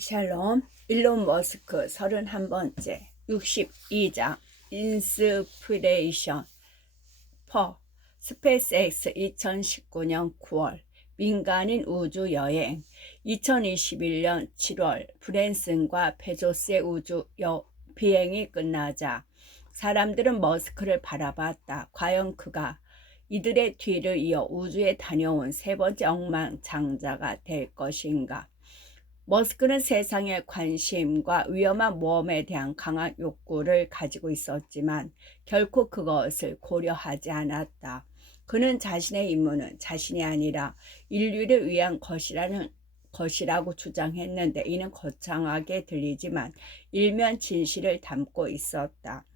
샬롬. 일론 머스크 31번째 62장 인스피레이션 퍼 스페이스X 2019년 9월 민간인 우주 여행 2021년 7월 브랜슨과 베조스의 우주 비행이 끝나자 사람들은 머스크를 바라봤다. 과연 그가 이들의 뒤를 이어 우주에 다녀온 세 번째 억만장자가 될 것인가? 머스크는 세상의 관심과 위험한 모험에 대한 강한 욕구를 가지고 있었지만 결코 그것을 고려하지 않았다. 그는 자신의 임무는 자신이 아니라 인류를 위한 것이라고 주장했는데 이는 거창하게 들리지만 일면 진실을 담고 있었다.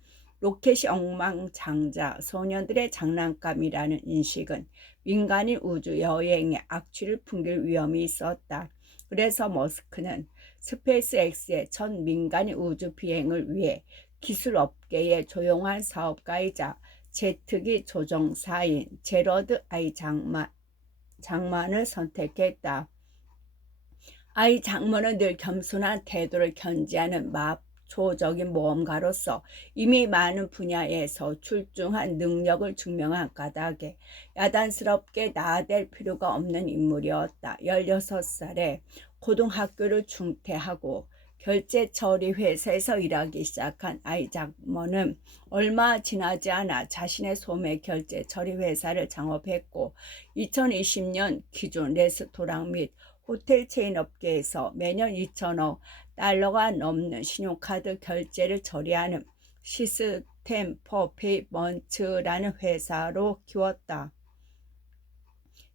로켓이 억만장자, 소년들의 장난감이라는 인식은 민간인 우주 여행에 악취를 풍길 위험이 있었다. 그래서 머스크는 스페이스X의 첫 민간인 우주 비행을 위해 기술업계의 조용한 사업가이자 제트기 조종사인 제러드 아이 장만을 선택했다. 아이 장만은 늘 겸손한 태도를 견지하는 마초적인 모험가로서 이미 많은 분야에서 출중한 능력을 증명한 까닭에 야단스럽게 나아댈 필요가 없는 인물이었다. 16살에 고등학교를 중퇴하고 결제 처리 회사에서 일하기 시작한 아이 장먼은 얼마 지나지 않아 자신의 소매 결제 처리 회사를 창업했고 2020년 기준 레스토랑 및 호텔 체인 업계에서 매년 2천억 달러가 넘는 신용카드 결제를 처리하는 시스템 퍼 페이먼트라는 회사로 키웠다.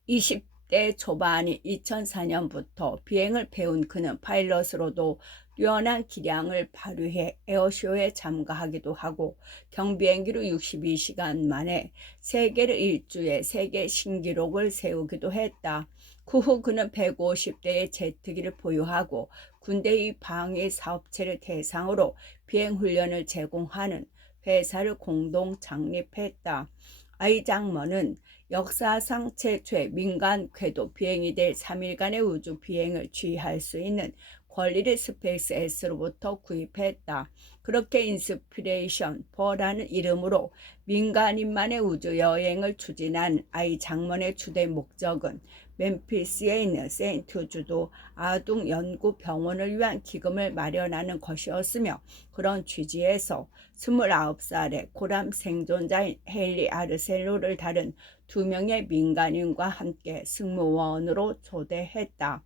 20대 초반인 2004년부터 비행을 배운 그는 파일럿으로도 뛰어난 기량을 발휘해 에어쇼에 참가하기도 하고 경비행기로 62시간 만에 세계를 일주에 세계 신기록을 세우기도 했다. 그 후 그는 150대의 제트기를 보유하고 군대의 방위 사업체를 대상으로 비행 훈련을 제공하는 회사를 공동 창립했다. 아이 장먼은 역사상 최초의 민간 궤도 비행이 될 3일간의 우주 비행을 지휘할 수 있는 권리를 스페이스X로부터 구입했다. 그렇게 인스피레이션 4라는 이름으로 민간인만의 우주 여행을 추진한 아이 장먼의 주된 목적은 멤피스에 있는 세인트 주도 아동 연구 병원을 위한 기금을 마련하는 것이었으며 그런 취지에서 29살의 고람 생존자인 헨리 아르셀로를 다른 2명의 민간인과 함께 승무원으로 초대했다.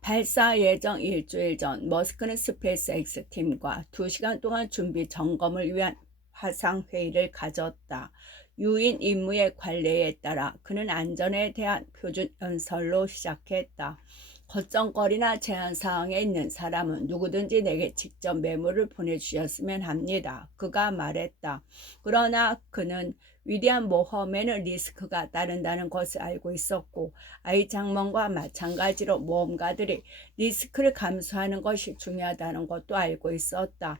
발사 예정 일주일 전 머스크는 스페이스X 팀과 2시간 동안 준비 점검을 위한 화상회의를 가졌다. 유인 임무의 관례에 따라 그는 안전에 대한 표준 연설로 시작했다. 걱정거리나 제한사항에 있는 사람은 누구든지 내게 직접 메모를 보내주셨으면 합니다. 그가 말했다. 그러나 그는 위대한 모험에는 리스크가 따른다는 것을 알고 있었고 아이 장먼과 마찬가지로 모험가들이 리스크를 감수하는 것이 중요하다는 것도 알고 있었다.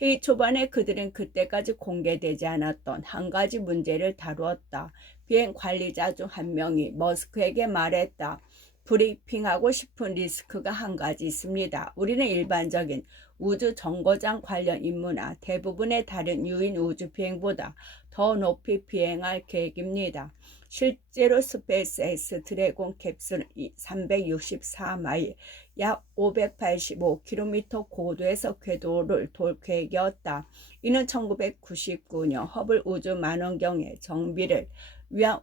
회의 초반에 그들은 그때까지 공개되지 않았던 한 가지 문제를 다루었다. 비행 관리자 중 한 명이 머스크에게 말했다. 브리핑하고 싶은 리스크가 한 가지 있습니다. 우리는 일반적인 우주 정거장 관련 임무나 대부분의 다른 유인 우주 비행보다 더 높이 비행할 계획입니다. 실제로 스페이스X 드래곤 캡슐은 364마일, 약 585km 고도에서 궤도를 돌 계획이었다. 이는 1999년 허블 우주 망원경의 정비를 위한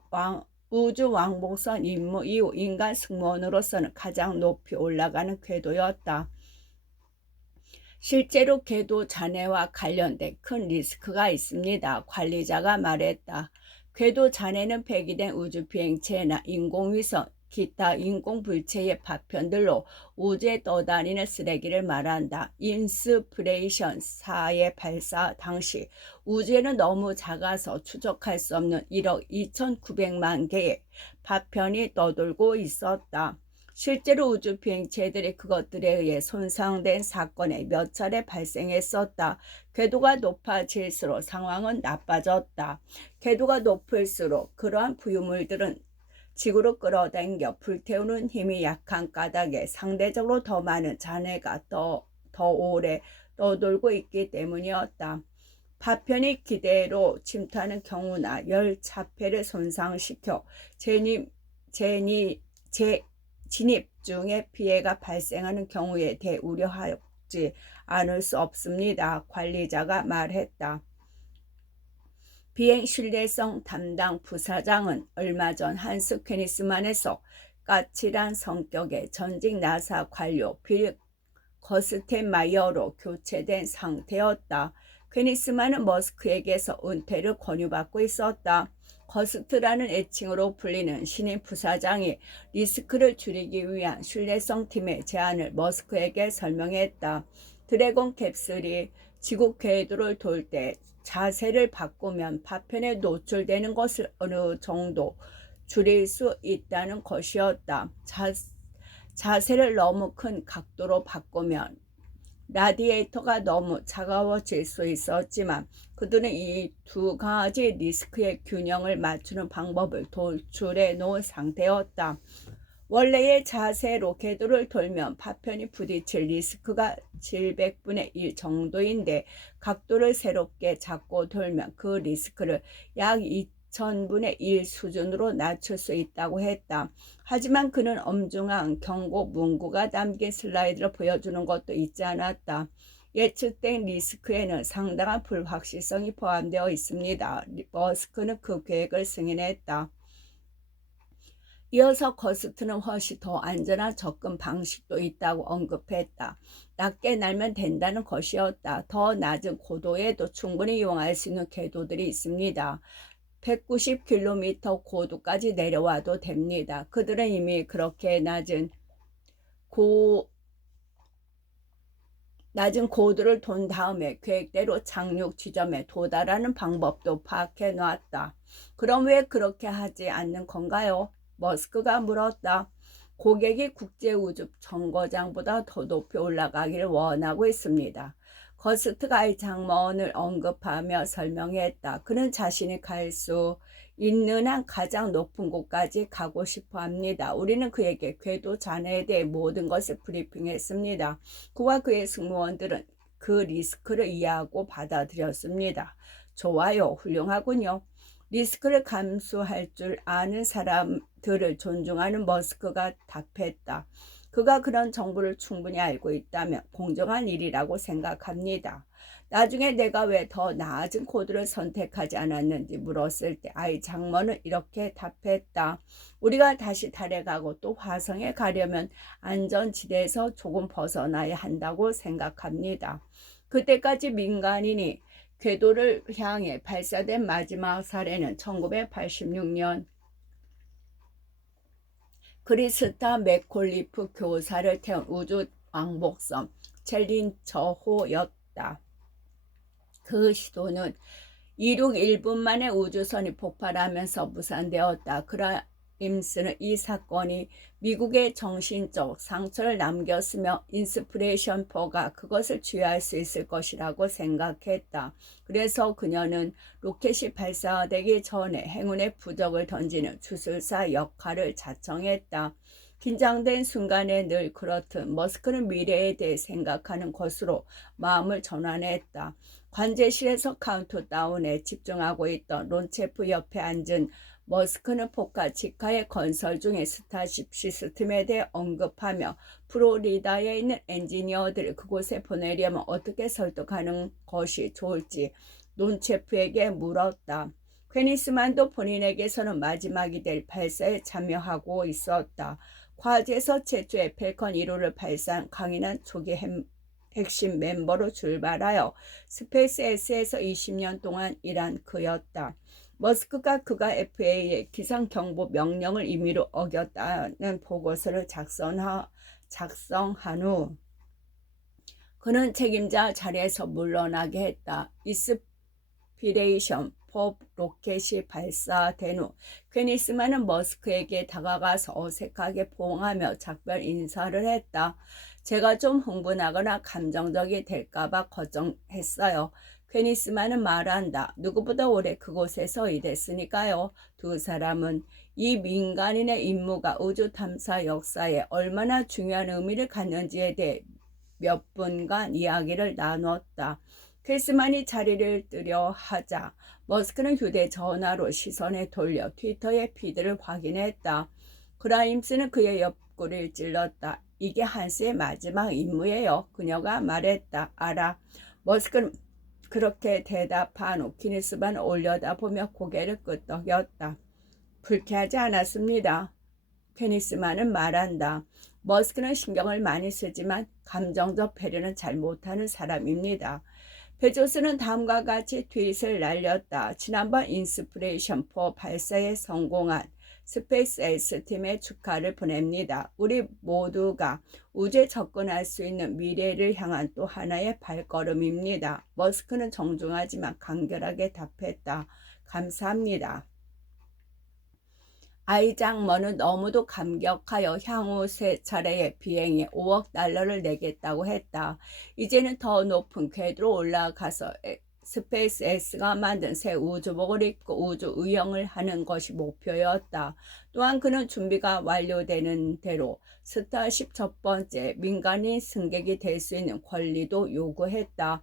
우주 왕복선 임무 이후 인간 승무원으로서는 가장 높이 올라가는 궤도였다. 실제로 궤도 잔해와 관련된 큰 리스크가 있습니다. 관리자가 말했다. 궤도 잔해는 폐기된 우주 비행체나 인공위성, 기타 인공불체의 파편들로 우주에 떠다니는 쓰레기를 말한다. 인스피레이션 4의 발사 당시 우주에는 너무 작아서 추적할 수 없는 1억 2,900만 개의 파편이 떠돌고 있었다. 실제로 우주 비행체들이 그것들에 의해 손상된 사건이 몇 차례 발생했었다. 궤도가 높아질수록 상황은 나빠졌다. 궤도가 높을수록 그러한 부유물들은 지구로 끌어당겨 불태우는 힘이 약한 까닭에 상대적으로 더 많은 잔해가 더 오래 떠돌고 있기 때문이었다. 파편이 기대로 침투하는 경우나 열 차폐를 손상시켜 진입 중에 피해가 발생하는 경우에 대해 우려하지 않을 수 없습니다. 관리자가 말했다. 비행 신뢰성 담당 부사장은 얼마 전 한스 퀘니스만에서 까칠한 성격의 전직 나사 관료 빌 거스텐마이어로 교체된 상태였다. 퀘니스만은 머스크에게서 은퇴를 권유받고 있었다. 거스트라는 애칭으로 불리는 신임 부사장이 리스크를 줄이기 위한 신뢰성 팀의 제안을 머스크에게 설명했다. 드래곤 캡슐이 지구 궤도를 돌 때 자세를 바꾸면 파편에 노출되는 것을 어느 정도 줄일 수 있다는 것이었다. 자세를 너무 큰 각도로 바꾸면 라디에이터가 너무 차가워질 수 있었지만 그들은 이 두 가지 리스크의 균형을 맞추는 방법을 도출해 놓은 상태였다. 원래의 자세로 궤도를 돌면 파편이 부딪힐 리스크가 700분의 1 정도인데 각도를 새롭게 잡고 돌면 그 리스크를 약 2000분의 1 수준으로 낮출 수 있다고 했다. 하지만 그는 엄중한 경고 문구가 담긴 슬라이드를 보여주는 것도 잊지 않았다. 예측된 리스크에는 상당한 불확실성이 포함되어 있습니다. 머스크는 그 계획을 승인했다. 이어서 거스트는 훨씬 더 안전한 접근 방식도 있다고 언급했다. 낮게 날면 된다는 것이었다. 더 낮은 고도에도 충분히 이용할 수 있는 궤도들이 있습니다. 190km 고도까지 내려와도 됩니다. 그들은 이미 그렇게 낮은 고도를 돈 다음에 계획대로 착륙 지점에 도달하는 방법도 파악해 놨다. 그럼 왜 그렇게 하지 않는 건가요? 머스크가 물었다. 고객이 국제우주정거장보다 더 높이 올라가기를 원하고 있습니다. 거스트가 이 장면을 언급하며 설명했다. 그는 자신이 갈 수 있는 한 가장 높은 곳까지 가고 싶어 합니다. 우리는 그에게 궤도 잔해에 대해 모든 것을 브리핑했습니다. 그와 그의 승무원들은 그 리스크를 이해하고 받아들였습니다. 좋아요. 훌륭하군요. 리스크를 감수할 줄 아는 사람들을 존중하는 머스크가 답했다. 그가 그런 정보를 충분히 알고 있다면 공정한 일이라고 생각합니다. 나중에 내가 왜 더 낮은 코드를 선택하지 않았는지 물었을 때 아이 장모는 이렇게 답했다. 우리가 다시 달에 가고 또 화성에 가려면 안전지대에서 조금 벗어나야 한다고 생각합니다. 그때까지 민간인이 궤도를 향해 발사된 마지막 사례는 1986년 크리스타 맥콜리프 교사를 태운 우주 왕복선 챌린저호였다. 그 시도는 이륙 1분 만에 우주선이 폭발하면서 무산되었다. 그라임스는 이 사건이 미국의 정신적 상처를 남겼으며 인스피레이션 4가 그것을 치유할 수 있을 것이라고 생각했다. 그래서 그녀는 로켓이 발사되기 전에 행운의 부적을 던지는 주술사 역할을 자청했다. 긴장된 순간에 늘 그렇듯 머스크는 미래에 대해 생각하는 것으로 마음을 전환했다. 관제실에서 카운트다운에 집중하고 있던 론체프 옆에 앉은 머스크는 포카 치카의 건설 중의 스타쉽 시스템에 대해 언급하며 플로리다에 있는 엔지니어들을 그곳에 보내려면 어떻게 설득하는 것이 좋을지 론체프에게 물었다. 퀘니스만도 본인에게서는 마지막이 될 발사에 참여하고 있었다. 과제에서 최초의 펠컨 1호를 발사한 강인한 초기 핵심 멤버로 출발하여 스페이스X에서 20년 동안 일한 그였다. 머스크가 그가 FA의 기상경보 명령을 임의로 어겼다는 보고서를 작성한 후 그는 책임자 자리에서 물러나게 했다. 인스피레이션 4 로켓이 발사된 후 퀘니스만은 머스크에게 다가가서 어색하게 포옹하며 작별 인사를 했다. 제가 좀 흥분하거나 감정적이 될까봐 걱정했어요. 퀘니스만은 말한다. 누구보다 오래 그곳에서 일했으니까요. 두 사람은 이 민간인의 임무가 우주 탐사 역사에 얼마나 중요한 의미를 갖는지에 대해 몇 분간 이야기를 나눴다. 캐스만이 자리를 뜨려 하자 머스크는 휴대전화로 시선을 돌려 트위터의 피드를 확인했다. 그라임스는 그의 옆구리를 찔렀다. 이게 한스의 마지막 임무예요. 그녀가 말했다. 알아. 머스크는 그렇게 대답한 후 기니스만 올려다보며 고개를 끄덕였다. 불쾌하지 않았습니다. 케니스만은 말한다. 머스크는 신경을 많이 쓰지만 감정적 배려는 잘 못하는 사람입니다. 베조스는 다음과 같이 트윗을 날렸다. 지난번 인스피레이션4 발사에 성공한 스페이스 X팀에 축하를 보냅니다. 우리 모두가 우주에 접근할 수 있는 미래를 향한 또 하나의 발걸음입니다. 머스크는 정중하지만 간결하게 답했다. 감사합니다. 아이작 머는 너무도 감격하여 향후 3차례의 비행에 5억 달러를 내겠다고 했다. 이제는 더 높은 궤도로 올라가서 스페이스 X가 만든 새 우주복을 입고 우주 우영을 하는 것이 목표였다. 또한 그는 준비가 완료되는 대로 스타쉽 첫 번째 민간인 승객이 될 수 있는 권리도 요구했다.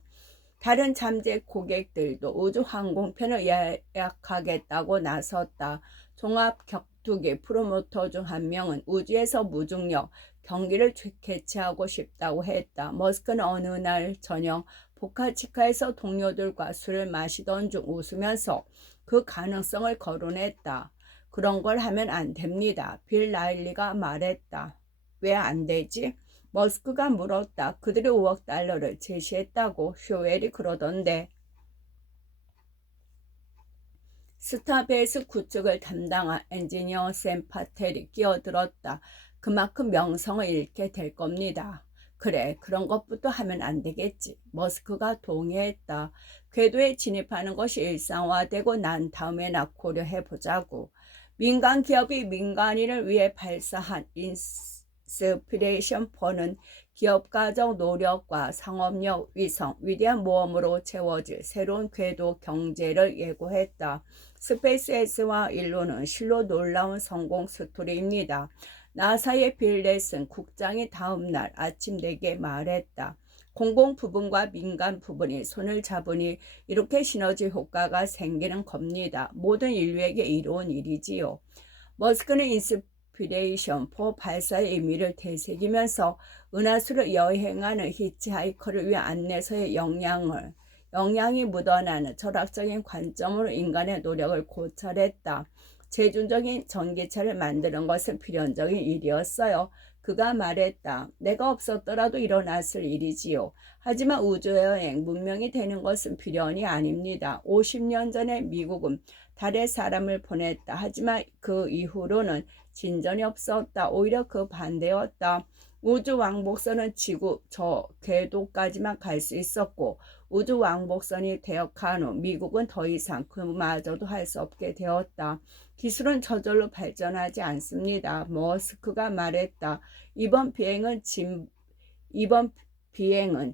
다른 잠재 고객들도 우주 항공편을 예약하겠다고 나섰다. 종합 격투기 프로모터 중 한 명은 우주에서 무중력 경기를 개최하고 싶다고 했다. 머스크는 어느 날 저녁 보카치카에서 동료들과 술을 마시던 중 웃으면서 그 가능성을 거론했다. 그런 걸 하면 안 됩니다. 빌 라일리가 말했다. 왜 안 되지? 머스크가 물었다. 그들이 5억 달러를 제시했다고 쇼웰이 그러던데. 스타베이스 구축을 담당한 엔지니어 샘 파텔이 끼어들었다. 그만큼 명성을 잃게 될 겁니다. 그래, 그런 것부터 하면 안 되겠지. 머스크가 동의했다. 궤도에 진입하는 것이 일상화되고 난 다음에나 고려해보자고. 민간 기업이 민간인을 위해 발사한 인스피레이션4는 기업가적 노력과 상업력, 위성, 위대한 모험으로 채워질 새로운 궤도 경제를 예고했다. 스페이스 X와 일론은 실로 놀라운 성공 스토리입니다. 나사의 빌 넬슨 국장이 다음날 아침 내게 말했다. 공공 부분과 민간 부분이 손을 잡으니 이렇게 시너지 효과가 생기는 겁니다. 모든 인류에게 이로운 일이지요. 머스크는 인스피레이션4 발사의 의미를 되새기면서 은하수를 여행하는 히치하이커를 위한 안내서의 영향이 묻어나는 철학적인 관점으로 인간의 노력을 고찰했다. 제준적인 전기차를 만드는 것은 필연적인 일이었어요. 그가 말했다. 내가 없었더라도 일어났을 일이지요. 하지만 우주여행, 문명이 되는 것은 필연이 아닙니다. 50년 전에 미국은 달에 사람을 보냈다. 하지만 그 이후로는 진전이 없었다. 오히려 그 반대였다. 우주 왕복선은 지구 저 궤도까지만 갈 수 있었고 우주 왕복선이 퇴역한 후 미국은 더 이상 그마저도 할 수 없게 되었다. 기술은 저절로 발전하지 않습니다. 머스크가 말했다. 이번 비행은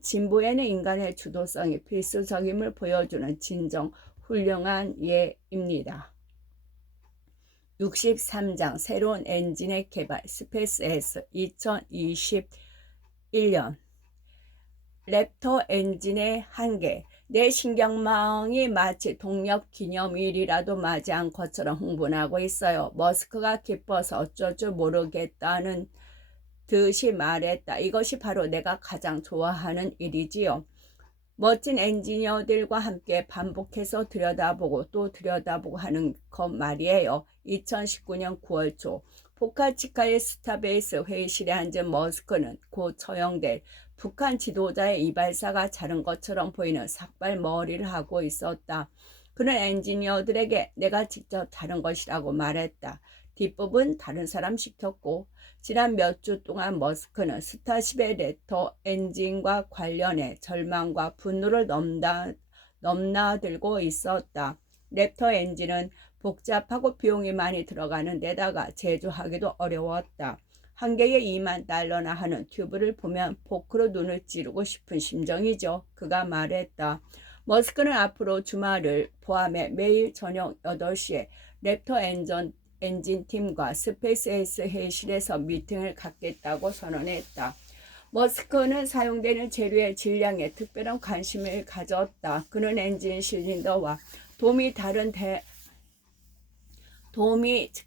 진보에는 인간의 주도성이 필수적임을 보여주는 진정 훌륭한 예입니다. 63장 새로운 엔진의 개발 스페이스 X 2021년 랩터 엔진의 한계. 내 신경망이 마치 동력 기념일이라도 맞이한 것처럼 흥분하고 있어요. 머스크가 기뻐서 어쩔 줄 모르겠다는 듯이 말했다. 이것이 바로 내가 가장 좋아하는 일이지요. 멋진 엔지니어들과 함께 반복해서 들여다보고 또 들여다보고 하는 것 말이에요. 2019년 9월 초 보카치카의 스타베이스 회의실에 앉은 머스크는 곧 처형될 북한 지도자의 이발사가 자른 것처럼 보이는 삭발 머리를 하고 있었다. 그는 엔지니어들에게 내가 직접 자른 것이라고 말했다. 뒷부분 다른 사람 시켰고 지난 몇 주 동안 머스크는 스타쉽의 랩터 엔진과 관련해 절망과 분노를 넘나들고 있었다. 랩터 엔진은 복잡하고 비용이 많이 들어가는 데다가 제조하기도 어려웠다. 한 개에 2만 달러나 하는 튜브를 보면 포크로 눈을 찌르고 싶은 심정이죠. 그가 말했다. 머스크는 앞으로 주말을 포함해 매일 저녁 8시에 랩터 엔진팀과 스페이스X 회의실에서 미팅을 갖겠다고 선언했다. 머스크는 사용되는 재료의 질량에 특별한 관심을 가졌다. 그는 엔진 실린더와 돔이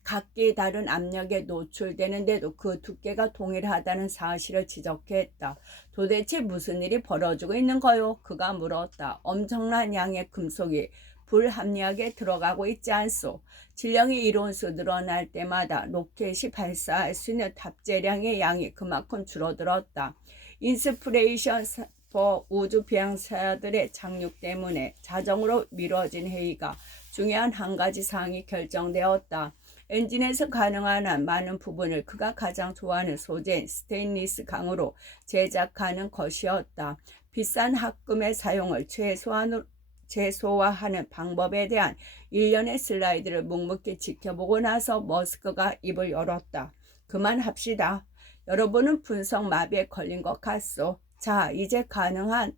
각기 다른 압력에 노출되는데도 그 두께가 동일하다는 사실을 지적했다. 도대체 무슨 일이 벌어지고 있는 거요? 그가 물었다. 엄청난 양의 금속이 불합리하게 들어가고 있지 않소? 질량이 1온수 늘어날 때마다 로켓이 발사할 수 있는 탑재량의 양이 그만큼 줄어들었다. 인스프레이션 우주 비행사들의 착륙 때문에 자정으로 미뤄진 회의가 중요한 한 가지 사항이 결정되었다. 엔진에서 가능한 한 많은 부분을 그가 가장 좋아하는 소재인 스테인리스 강으로 제작하는 것이었다. 비싼 합금의 사용을 최소화하는 방법에 대한 일련의 슬라이드를 묵묵히 지켜보고 나서 머스크가 입을 열었다. 그만합시다. 여러분은 분석 마비에 걸린 것 같소. 자, 이제 가능한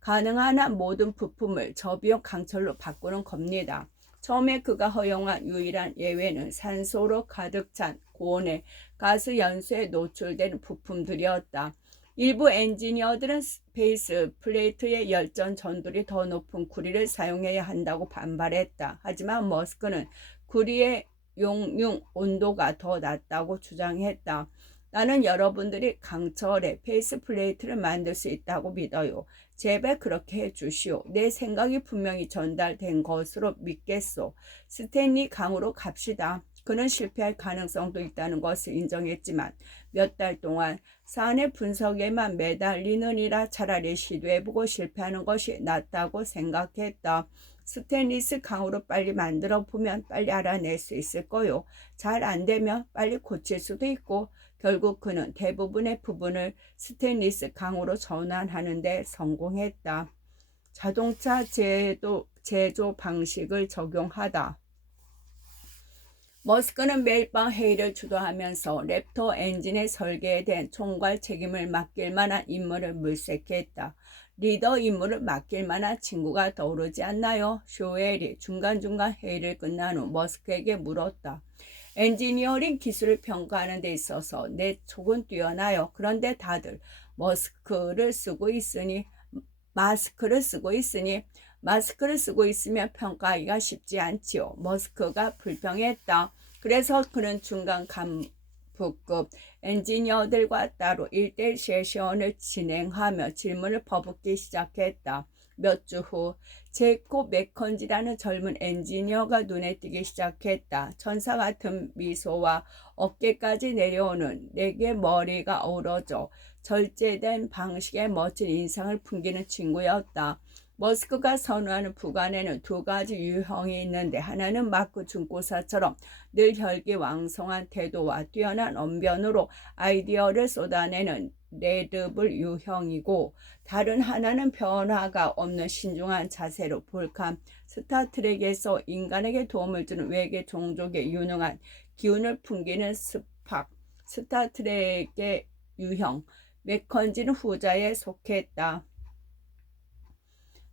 한 모든 부품을 저비용 강철로 바꾸는 겁니다. 처음에 그가 허용한 유일한 예외는 산소로 가득 찬 고온의 가스 연소에 노출된 부품들이었다. 일부 엔지니어들은 스페이스 플레이트의 열전 전도율이 더 높은 구리를 사용해야 한다고 반발했다. 하지만 머스크는 구리의 용융 온도가 더 낮다고 주장했다. 나는 여러분들이 강철의 페이스 플레이트를 만들 수 있다고 믿어요. 제발 그렇게 해주시오. 내 생각이 분명히 전달된 것으로 믿겠소. 스탠리 강으로 갑시다. 그는 실패할 가능성도 있다는 것을 인정했지만 몇 달 동안 사안의 분석에만 매달리느니라 차라리 시도해보고 실패하는 것이 낫다고 생각했다. 스테인리스 강으로 빨리 만들어 보면 빨리 알아낼 수 있을 거요. 잘 안 되면 빨리 고칠 수도 있고 결국 그는 대부분의 부분을 스테인리스 강으로 전환하는 데 성공했다. 자동차 제조 방식을 적용하다. 머스크는 매일 밤 회의를 주도하면서 랩터 엔진의 설계에 대한 총괄 책임을 맡길 만한 인물을 물색했다. 리더 임무를 맡길 만한 친구가 떠오르지 않나요? 쇼웰이 중간중간 회의를 끝난 후 머스크에게 물었다. 엔지니어링 기술을 평가하는 데 있어서 내 촉은 뛰어나요. 그런데 다들 마스크를 쓰고 있으면 평가하기가 쉽지 않지요. 머스크가 불평했다. 그래서 그는 중간 간부급 엔지니어들과 따로 1대1 세션을 진행하며 질문을 퍼붓기 시작했다. 몇 주 후 제이콥 맥컨지라는 젊은 엔지니어가 눈에 띄기 시작했다. 천사 같은 미소와 어깨까지 내려오는 내게 머리가 어우러져 절제된 방식의 멋진 인상을 풍기는 친구였다. 머스크가 선호하는 부관에는 두 가지 유형이 있는데 하나는 마크 중고사처럼 늘 혈기왕성한 태도와 뛰어난 언변으로 아이디어를 쏟아내는 레드불 유형이고 다른 하나는 변화가 없는 신중한 자세로 볼칸 스타트rek에서 인간에게 도움을 주는 외계 종족의 유능한 기운을 풍기는 스타트rek의 유형 맥컨지는 후자에 속했다.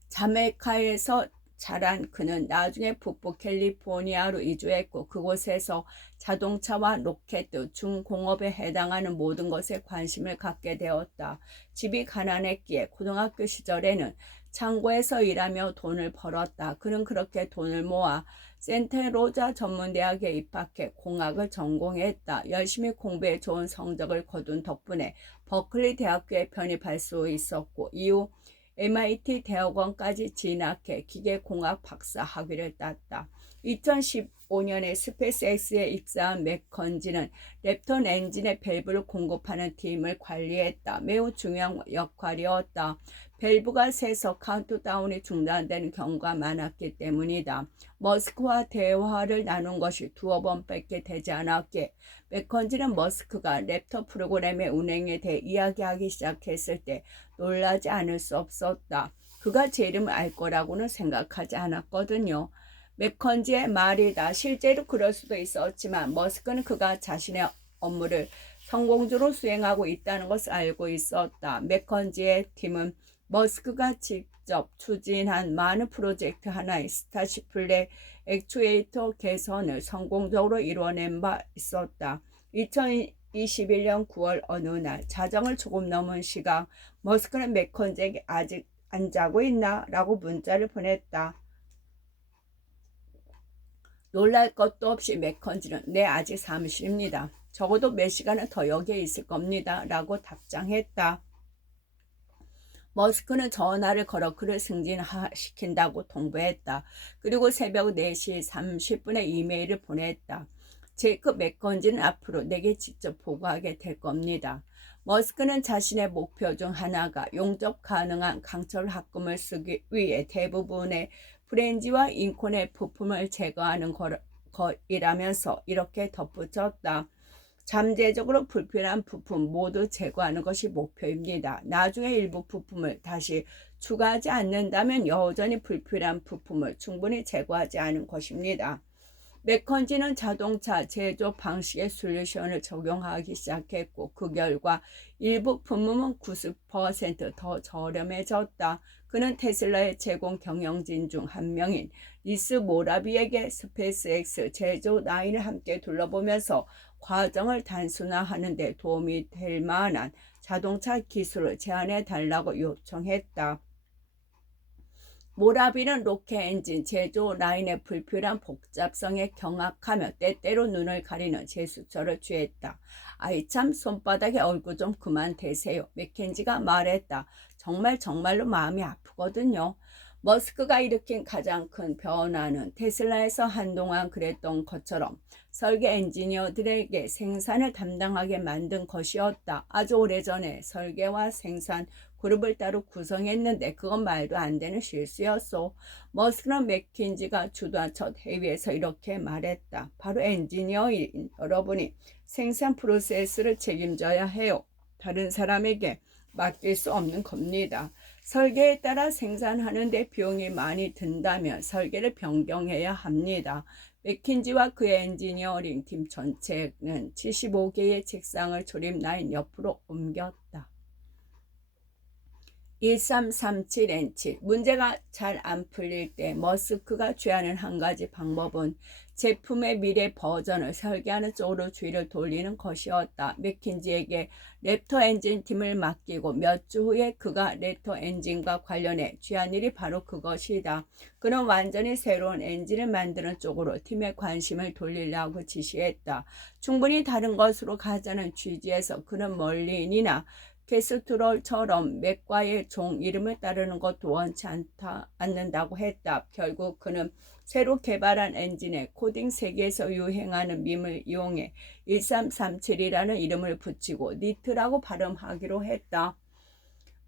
자메이카에서 자란 그는 나중에 북부 캘리포니아로 이주했고 그곳에서 자동차와 로켓 등 중공업에 해당하는 모든 것에 관심을 갖게 되었다. 집이 가난했기에 고등학교 시절에는 창고에서 일하며 돈을 벌었다. 그는 그렇게 돈을 모아 센타로자 전문대학에 입학해 공학을 전공했다. 열심히 공부해 좋은 성적을 거둔 덕분에 버클리 대학교에 편입할 수 있었고 이후 MIT 대학원까지 진학해 기계공학 박사 학위를 땄다. 2015년에 스페이스X에 입사한 맥컨지는 랩턴 엔진의 밸브를 공급하는 팀을 관리했다. 매우 중요한 역할이었다. 밸브가 새서 카운트다운이 중단되는 경우가 많았기 때문이다. 머스크와 대화를 나눈 것이 두어 번밖에 되지 않았기에 맥컨지는 머스크가 랩터 프로그램의 운행에 대해 이야기하기 시작했을 때 놀라지 않을 수 없었다. 그가 제 이름을 알 거라고는 생각하지 않았거든요. 맥컨지의 말이다. 실제로 그럴 수도 있었지만 머스크는 그가 자신의 업무를 성공적으로 수행하고 있다는 것을 알고 있었다. 맥컨지의 팀은 머스크가 직접 추진한 많은 프로젝트 하나인 스타쉽 플랫 액추에이터 개선을 성공적으로 이뤄낸 바 있었다. 2021년 9월 어느 날 자정을 조금 넘은 시각 머스크는 맥컨지에게 아직 안 자고 있나? 라고 문자를 보냈다. 놀랄 것도 없이 맥컨지는 네, 아직 사무실입니다. 적어도 몇 시간은 더 여기에 있을 겁니다. 라고 답장했다. 머스크는 전화를 걸어 그를 승진시킨다고 통보했다. 그리고 새벽 4시 30분에 이메일을 보냈다. 제이크 맥컨지는 앞으로 내게 직접 보고하게 될 겁니다. 머스크는 자신의 목표 중 하나가 용접 가능한 강철 합금을 쓰기 위해 대부분의 프렌지와 인콘의 부품을 제거하는 것이라면서 이렇게 덧붙였다. 잠재적으로 불필요한 부품 모두 제거하는 것이 목표입니다. 나중에 일부 부품을 다시 추가하지 않는다면 여전히 불필요한 부품을 충분히 제거하지 않은 것입니다. 맥컨지는 자동차 제조 방식의 솔루션을 적용하기 시작했고 그 결과 일부 부품은 90%더 저렴해졌다. 그는 테슬라의 제공 경영진 중 한 명인 리스 모라비에게 스페이스X 제조 라인을 함께 둘러보면서 과정을 단순화하는 데 도움이 될 만한 자동차 기술을 제안해 달라고 요청했다. 모라비는 로켓 엔진 제조 라인의 불필요한 복잡성에 경악하며 때때로 눈을 가리는 제스처를 취했다. 아이 참, 손바닥에 얼굴 좀 그만 대세요. 맥켄지가 말했다. 정말로 마음이 아프거든요. 머스크가 일으킨 가장 큰 변화는 테슬라에서 한동안 그랬던 것처럼 설계 엔지니어들에게 생산을 담당하게 만든 것이었다. 아주 오래전에 설계와 생산 그룹을 따로 구성했는데 그건 말도 안 되는 실수였어. 머스크는 맥킨지가 주도한 첫 회의에서 이렇게 말했다. 바로 엔지니어인 여러분이 생산 프로세스를 책임져야 해요. 다른 사람에게 맡길 수 없는 겁니다. 설계에 따라 생산하는 데 비용이 많이 든다면 설계를 변경해야 합니다. 맥킨지와 그의 엔지니어링 팀 전체는 75개의 책상을 조립 라인 옆으로 옮겼다. 1337N7 문제가 잘 안 풀릴 때 머스크가 취하는 한 가지 방법은 제품의 미래 버전을 설계하는 쪽으로 주의를 돌리는 것이었다. 맥킨지에게 랩터 엔진 팀을 맡기고 몇 주 후에 그가 랩터 엔진과 관련해 취한 일이 바로 그것이다. 그는 완전히 새로운 엔진을 만드는 쪽으로 팀의 관심을 돌리려고 지시했다. 충분히 다른 것으로 가자는 취지에서 그는 멀린이나 캐스트롤처럼 맥과의 종 이름을 따르는 것도 원치 않는다고 했다. 결국 그는 새로 개발한 엔진에 코딩 세계에서 유행하는 밈을 이용해 1337이라는 이름을 붙이고 니트라고 발음하기로 했다.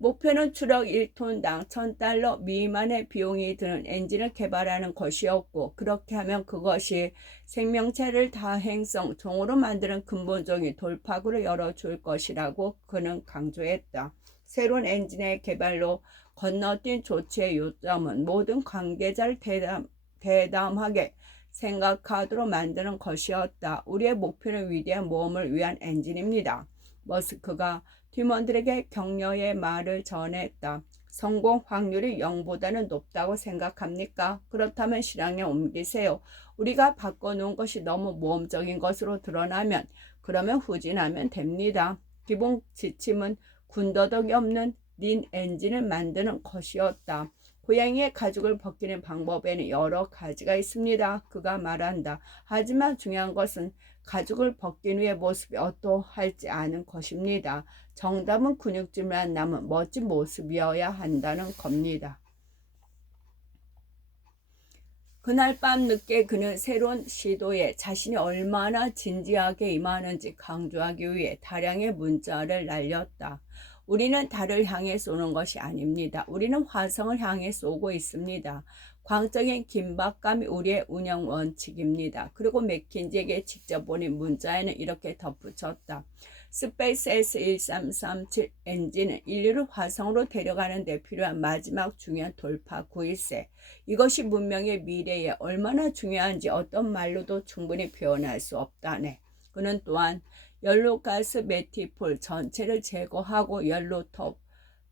목표는 추력 1톤당 $1,000 미만의 비용이 드는 엔진을 개발하는 것이었고 그렇게 하면 그것이 생명체를 다행성 종으로 만드는 근본적인 돌파구를 열어줄 것이라고 그는 강조했다. 새로운 엔진의 개발로 건너뛴 조치의 요점은 모든 관계자를 대담하게 생각하도록 만드는 것이었다. 우리의 목표는 위대한 모험을 위한 엔진입니다. 머스크가 팀원들에게 격려의 말을 전했다. 성공 확률이 0보다는 높다고 생각합니까? 그렇다면 실행에 옮기세요. 우리가 바꿔놓은 것이 너무 모험적인 것으로 드러나면 그러면 후진하면 됩니다. 기본 지침은 군더더기 없는 린 엔진을 만드는 것이었다. 고양이의 가죽을 벗기는 방법에는 여러 가지가 있습니다. 그가 말한다. 하지만 중요한 것은 가죽을 벗긴 후의 모습이 어떠할지 아는 것입니다. 정답은 근육질만 남은 멋진 모습이어야 한다는 겁니다. 그날 밤 늦게 그는 새로운 시도에 자신이 얼마나 진지하게 임하는지 강조하기 위해 다량의 문자를 날렸다. 우리는 달을 향해 쏘는 것이 아닙니다. 우리는 화성을 향해 쏘고 있습니다. 광적인 긴박감이 우리의 운영 원칙입니다. 그리고 맥킨지에게 직접 보낸 문자에는 이렇게 덧붙였다. 스페이스X 1337 엔진은 인류를 화성으로 데려가는 데 필요한 마지막 중요한 돌파구일세. 이것이 문명의 미래에 얼마나 중요한지 어떤 말로도 충분히 표현할 수 없다네. 그는 또한 연료가스 매티폴 전체를 제거하고 연료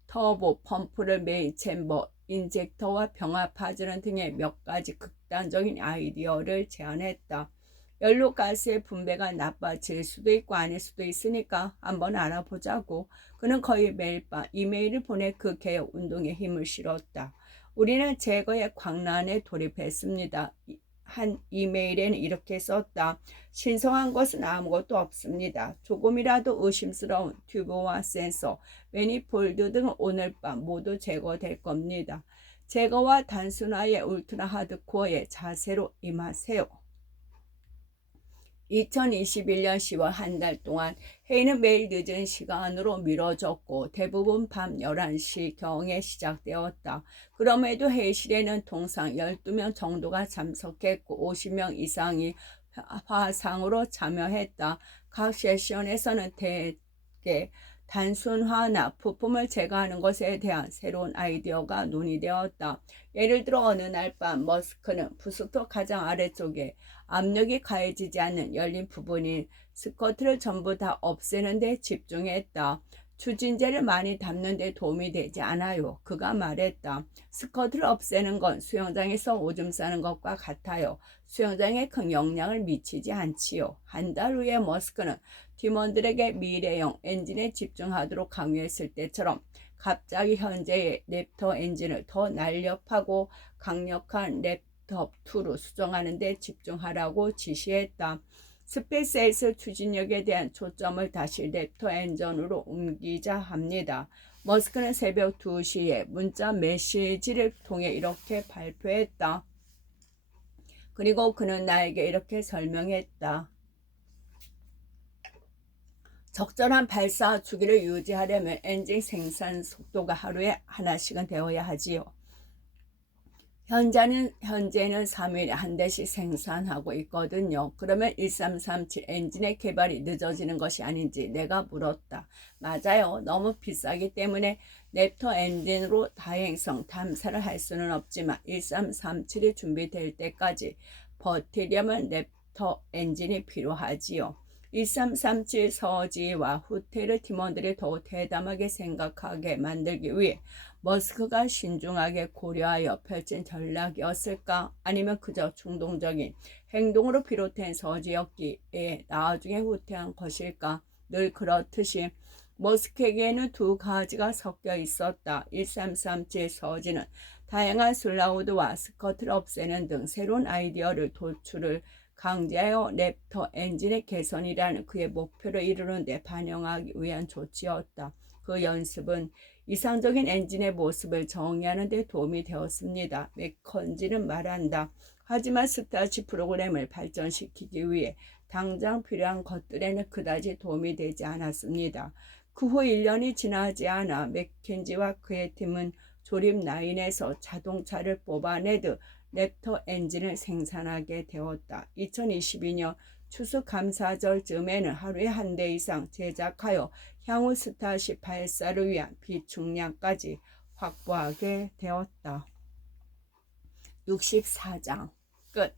터보 펌프를 메인 챔버 인젝터와 병합하자는 등의 몇 가지 극단적인 아이디어를 제안했다. 연료가스의 분배가 나빠질 수도 있고 아닐 수도 있으니까 한번 알아보자고. 그는 거의 매일 밤 이메일을 보내 그 개혁 운동에 힘을 실었다. 우리는 제거의 광란에 돌입했습니다. 한 이메일에는 이렇게 썼다. 신성한 것은 아무것도 없습니다. 조금이라도 의심스러운 튜브와 센서, 매니폴드 등 오늘 밤 모두 제거될 겁니다. 제거와 단순화의 울트라 하드코어의 자세로 임하세요. 2021년 10월 한 달 동안 회의는 매일 늦은 시간으로 미뤄졌고 대부분 밤 11시경에 시작되었다. 그럼에도 회의실에는 통상 12명 정도가 참석했고 50명 이상이 화상으로 참여했다. 각 세션에서는 대개 단순화나 부품을 제거하는 것에 대한 새로운 아이디어가 논의되었다. 예를 들어 어느 날 밤 머스크는 부스터 가장 아래쪽에 압력이 가해지지 않는 열린 부분인 스커트를 전부 다 없애는 데 집중했다. 추진제를 많이 담는 데 도움이 되지 않아요. 그가 말했다. 스커트를 없애는 건 수영장에서 오줌 싸는 것과 같아요. 수영장에 큰 영향을 미치지 않지요. 한 달 후에 머스크는 팀원들에게 미래형 엔진에 집중하도록 강요했을 때처럼 갑자기 현재의 랩터 엔진을 더 날렵하고 강력한 랩터2로 수정하는 데 집중하라고 지시했다. 스페이스X 추진력에 대한 초점을 다시 랩터 엔진으로 옮기자 합니다. 머스크는 새벽 2시에 문자 메시지를 통해 이렇게 발표했다. 그리고 그는 나에게 이렇게 설명했다. 적절한 발사 주기를 유지하려면 엔진 생산 속도가 하루에 하나씩은 되어야 하지요. 현재는 3일에 한 대씩 생산하고 있거든요. 그러면 1337 엔진의 개발이 늦어지는 것이 아닌지 내가 물었다. 맞아요. 너무 비싸기 때문에 랩터 엔진으로 다행성 탐사를 할 수는 없지만 1337이 준비될 때까지 버티려면 랩터 엔진이 필요하지요. 1337 서지와 후퇴를 팀원들이 더욱 대담하게 생각하게 만들기 위해 머스크가 신중하게 고려하여 펼친 전략이었을까? 아니면 그저 충동적인 행동으로 비롯된 서지였기에 나중에 후퇴한 것일까? 늘 그렇듯이 머스크에게는 두 가지가 섞여 있었다. 1337 서지는 다양한 슬라우드와 스커트를 없애는 등 새로운 아이디어를 도출을 강제하여 랩터 엔진의 개선이라는 그의 목표를 이루는 데 반영하기 위한 조치였다. 그 연습은 이상적인 엔진의 모습을 정의하는 데 도움이 되었습니다. 맥컨지는 말한다. 하지만 스타시 프로그램을 발전시키기 위해 당장 필요한 것들에는 그다지 도움이 되지 않았습니다. 그 후 1년이 지나지 않아 맥켄지와 그의 팀은 조립 라인에서 자동차를 뽑아내듯 랩터 엔진을 생산하게 되었다. 2022년 추수감사절 즈음에는 하루에 한 대 이상 제작하여 향후 스타쉽 발사를 위한 비축량까지 확보하게 되었다. 64장 끝.